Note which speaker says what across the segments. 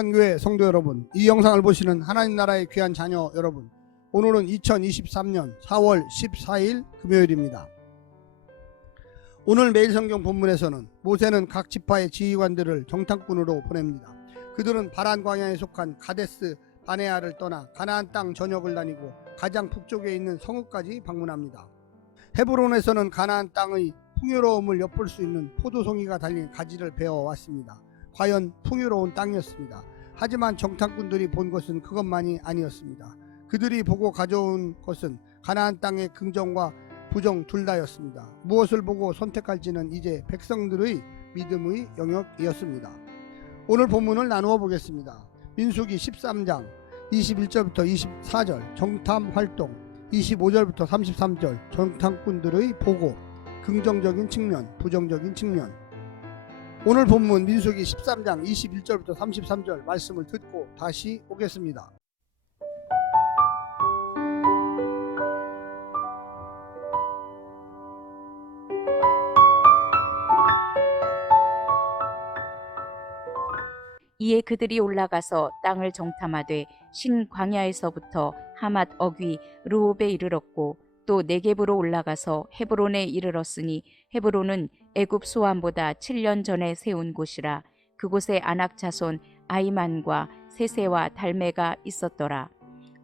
Speaker 1: 거룩한 교회 성도 여러분, 이 영상을 보시는 하나님 나라의 귀한 자녀 여러분, 오늘은 2023년 4월 14일 금요일입니다. 오늘 매일 성경 본문에서는 모세는 각 지파의 지휘관들을 정탐꾼으로 보냅니다. 그들은 바란 광야에 속한 가데스 바네아를 떠나 가나안 땅 전역을 다니고 가장 북쪽에 있는 성읍까지 방문합니다. 헤브론에서는 가나안 땅의 풍요로움을 엿볼 수 있는 포도송이가 달린 가지를 베어 왔습니다. 과연 풍요로운 땅이었습니다. 하지만 정탐꾼들이 본 것은 그것만이 아니었습니다. 그들이 보고 가져온 것은 가나안 땅의 긍정과 부정 둘 다였습니다. 무엇을 보고 선택할지는 이제 백성들의 믿음의 영역이었습니다. 오늘 본문을 나누어 보겠습니다. 민수기 13장 21절부터 24절 정탐 활동 25절부터 33절 정탐꾼들의 보고 긍정적인 측면, 부정적인 측면 오늘 본문 민수기 13장 21절부터 33절 말씀을 듣고 다시 오겠습니다.
Speaker 2: 이에 그들이 올라가서 땅을 정탐하되 신 광야에서부터 하맛 어귀 르홉에 이르렀고 또 네겝으로 올라가서 헤브론에 이르렀으니 헤브론은 애굽 소환보다 7년 전에 세운 곳이라 그곳에 아낙 자손 아이만과 세세와 달메가 있었더라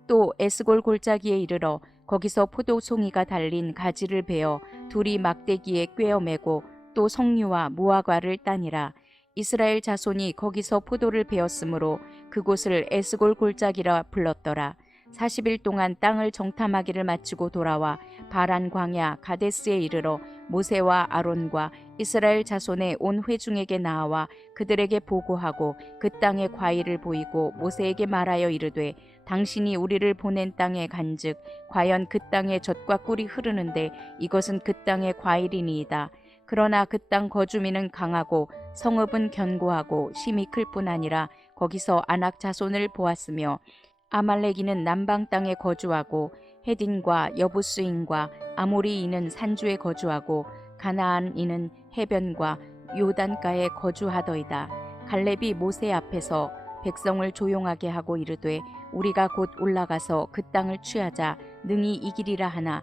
Speaker 2: 또 에스골 골짜기에 이르러 거기서 포도송이가 달린 가지를 베어 둘이 막대기에 꿰어 매고 또 석류와 무화과를 따니라 이스라엘 자손이 거기서 포도를 베었으므로 그곳을 에스골 골짜기라 불렀더라. 40일 동안 땅을 정탐하기를 마치고 돌아와 바란 광야 가데스에 이르러 모세와 아론과 이스라엘 자손의 온 회중에게 나와 그들에게 보고하고 그 땅의 과일을 보이고 모세에게 말하여 이르되 당신이 우리를 보낸 땅에 간즉 과연 그 땅에 젖과 꿀이 흐르는데 이것은 그 땅의 과일이니이다. 그러나 그 땅 거주민은 강하고 성읍은 견고하고 심이 클 뿐 아니라 거기서 아낙 자손을 보았으며 아말렉이는 남방 땅에 거주하고 헤딘과 여부스인과 아모리인은 산주에 거주하고 가나안인은 해변과 요단가에 거주하더이다. 갈렙이 모세 앞에서 백성을 조용하게 하고 이르되 우리가 곧 올라가서 그 땅을 취하자 능히 이기리라 하나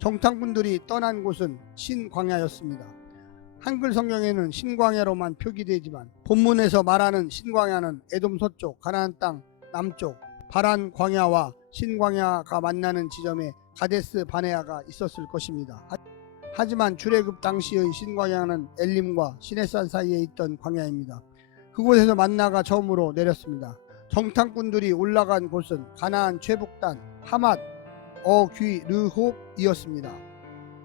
Speaker 1: 정탐꾼들이 떠난 곳은 신광야였습니다. 한글 성경에는 신광야로만 표기되지만 본문에서 말하는 신광야는 에돔 서쪽, 가나안 땅 남쪽, 바란 광야와 신광야가 만나는 지점에 가데스 바네아가 있었을 것입니다. 하- 하지만 출애굽 당시의 신광야는 엘림과 시내산 사이에 있던 광야입니다. 그곳에서 만나가 처음으로 내렸습니다. 정탐꾼들이 올라간 곳은 가나안 최북단 하맛 어귀 르홉이었습니다.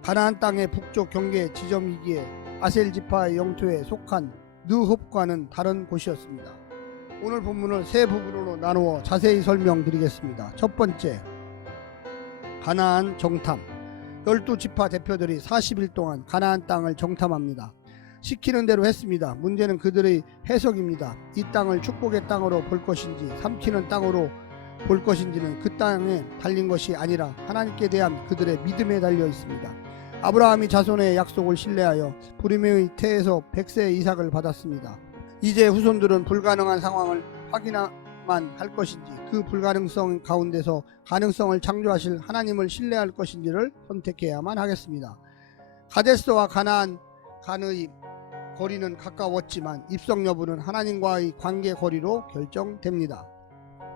Speaker 1: 가나안 땅의 북쪽 경계 지점이기에 아셀 지파의 영토에 속한 느홉과는 다른 곳이었습니다. 오늘 본문을 세 부분으로 나누어 자세히 설명드리겠습니다. 첫 번째, 가나안 정탐. 열두 지파 대표들이 40일 동안 가나안 땅을 정탐합니다. 시키는 대로 했습니다. 문제는 그들의 해석입니다. 이 땅을 축복의 땅으로 볼 것인지 삼키는 땅으로 볼 것인지는 그 땅에 달린 것이 아니라 하나님께 대한 그들의 믿음에 달려 있습니다. 아브라함이 자손의 약속을 신뢰하여 부리메의 태에서 백세 이삭을 받았습니다. 이제 후손들은 불가능한 상황을 확인만 할 것인지 그 불가능성 가운데서 가능성을 창조하실 하나님을 신뢰할 것인지를 선택해야만 하겠습니다. 가데스와 가나안 간의 거리는 가까웠지만 입성 여부는 하나님과의 관계 거리로 결정됩니다.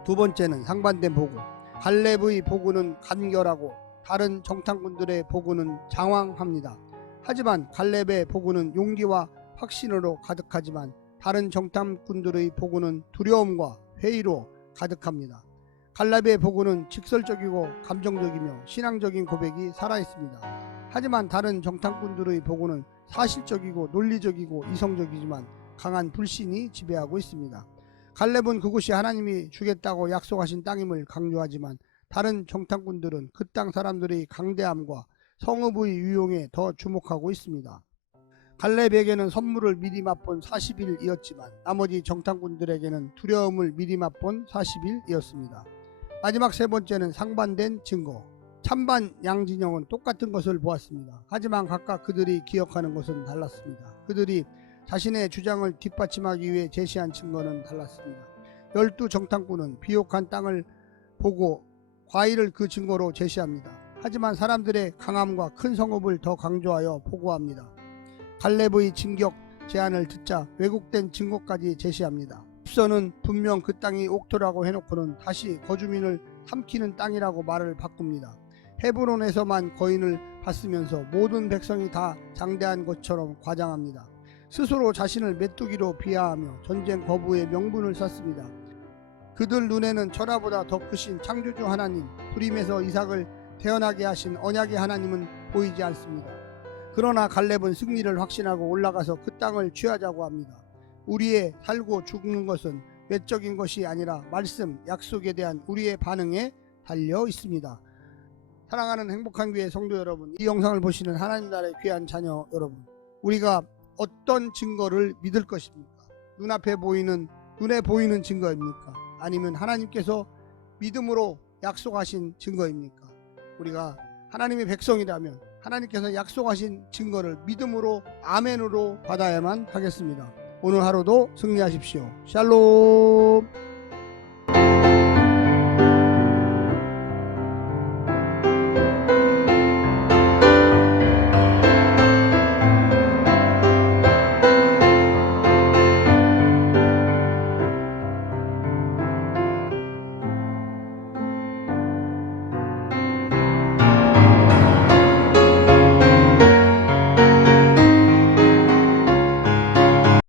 Speaker 1: 두 번째는 상반된 보고. 갈렙의 보고는 간결하고 다른 정탐꾼들의 보고는 장황합니다. 하지만 갈렙의 보고는 용기와 확신으로 가득하지만 다른 정탐꾼들의 보고는 두려움과 회의로 가득합니다. 갈렙의 보고는 직설적이고 감정적이며 신앙적인 고백이 살아있습니다. 하지만 다른 정탐꾼들의 보고는 사실적이고 논리적이고 이성적이지만 강한 불신이 지배하고 있습니다. 갈렙은 그곳이 하나님이 주겠다고 약속하신 땅임을 강조하지만 다른 정탐꾼들은 그 땅 사람들의 강대함과 성읍의 유용에 더 주목하고 있습니다. 갈렙에게는 선물을 미리 맛본 40일이었지만 나머지 정탐꾼들에게는 두려움을 미리 맛본 40일이었습니다. 마지막 세 번째는 상반된 증거. 찬반 양진영은 똑같은 것을 보았습니다. 하지만 각각 그들이 기억하는 것은 달랐습니다. 그들이 자신의 주장을 뒷받침하기 위해 제시한 증거는 달랐습니다. 열두 정탐꾼은 비옥한 땅을 보고 과일을 그 증거로 제시합니다. 하지만 사람들의 강함과 큰 성읍을 더 강조하여 보고합니다. 갈렙의 진격 제안을 듣자 왜곡된 증거까지 제시합니다. 흡서는 분명 그 땅이 옥토라고 해놓고는 다시 거주민을 삼키는 땅이라고 말을 바꿉니다. 헤브론에서만 거인을 봤으면서 모든 백성이 다 장대한 것처럼 과장합니다. 스스로 자신을 메뚜기로 비하하며 전쟁 거부의 명분을 썼습니다. 그들 눈에는 천하보다 더 크신 창조주 하나님, 불임에서 이삭을 태어나게 하신 언약의 하나님은 보이지 않습니다. 그러나 갈렙은 승리를 확신하고 올라가서 그 땅을 취하자고 합니다. 우리의 살고 죽는 것은 외적인 것이 아니라 말씀, 약속에 대한 우리의 반응에 달려 있습니다. 사랑하는 행복한 교회 성도 여러분, 이 영상을 보시는 하나님 나라의 귀한 자녀 여러분, 우리가 어떤 증거를 믿을 것입니까? 눈앞에 보이는 눈에 보이는 증거입니까? 아니면 하나님께서 믿음으로 약속하신 증거입니까? 우리가 하나님의 백성이라면 하나님께서 약속하신 증거를 믿음으로 아멘으로 받아야만 하겠습니다. 오늘 하루도 승리하십시오. 샬롬.